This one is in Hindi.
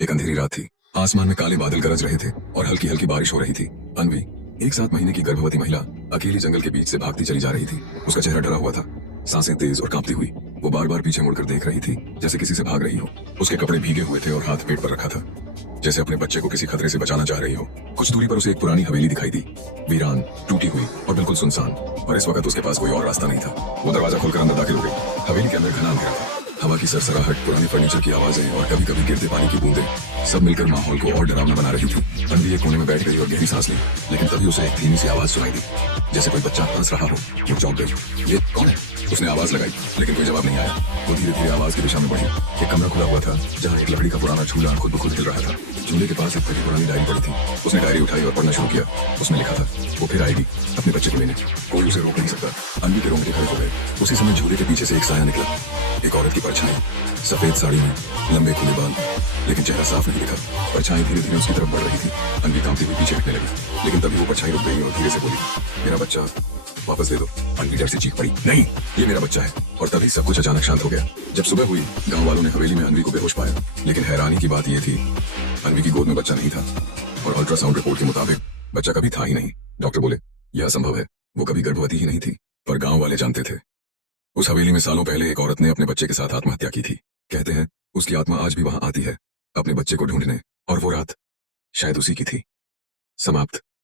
एक अंधेरी रात थी। आसमान में काले बादल गरज रहे थे और हल्की हल्की बारिश हो रही थी। अनवी, एक 7 महीने की गर्भवती महिला, अकेली जंगल के बीच से भागती चली जा रही थी। उसका चेहरा डरा हुआ था, सांसें तेज और कांपती हुई। वो बार बार पीछे मुड़कर देख रही थी, जैसे किसी से भाग रही हो। उसके कपड़े भीगे हुए थे और हाथ पेट पर रखा था, जैसे अपने बच्चे को किसी खतरे से बचाना चाह रही हो। कुछ दूरी पर उसे एक पुरानी हवेली दिखाई दी, वीरान, टूटी हुई और बिल्कुल सुनसान। और इस वक्त उसके पास कोई और रास्ता नहीं था। वो दरवाजा खोलकर अंदर दाखिल हो गई। हवेली के अंदर घना अंधेरा था। हवा की सरसराहट, पुराने फर्नीचर की आवाजें और कभी कभी गिरते पानी की बूंदें सब मिलकर माहौल को और डरावना बना रही थी। अनवी एक कोने में बैठ गई और गहरी सांस ली, लेकिन तभी उसे एक धीमी सी आवाज सुनाई दी, जैसे कोई बच्चा हंस रहा हो। वो चौंक गई। ये कौन है? उसने आवाज लगाई, लेकिन कोई जवाब नहीं आया। वो धीरे धीरे आवाज की दिशा में बढ़ी। एक कमरा खुला हुआ था, जहाँ एक लकड़ी का पुराना झूला खुद ब खुद हिल रहा था। झूले के पास एक फटी पुरानी डायरी पड़ी थी। उसने डायरी उठाई और पढ़ना शुरू किया। उसमें लिखा था, वो फिर आएगी अपने बच्चे को लेने, कोई उसे रोक नहीं सकता। अनवी के रोंगटे खड़े हो गए। उसी समय झूले के पीछे से एक साया निकला, एक औरत की परछाई, सफेद साड़ी में, लंबे खुले बाल, लेकिन चेहरा साफ नहीं दिखा। परछाई धीरे धीरे उसकी तरफ बढ़ रही थी। अनवी कांपती हुई पीछे हटने लगी, लेकिन तभी वो परछाई रुक गई और धीरे से बोली, मेरा बच्चा वापस दे दो। अनवी डर से चीख पड़ी, नहीं, ये मेरा बच्चा है। और तभी सब कुछ अचानक शांत हो गया। जब सुबह हुई, गांव वालों ने हवेली में अनवी को बेहोश पाया, लेकिन हैरानी की बात यह थी, अनवी की गोद में बच्चा नहीं था और अल्ट्रासाउंड रिपोर्ट के मुताबिक बच्चा कभी था ही नहीं। डॉक्टर बोले, यह असंभव है, वो कभी गर्भवती ही नहीं थी। पर गांव वाले जानते थे। उस हवेली में सालों पहले एक औरत ने अपने बच्चे के साथ आत्महत्या की थी। कहते हैं उसकी आत्मा आज भी वहां आती है, अपने बच्चे को ढूंढने, और वो रात शायद उसी की थी। समाप्त।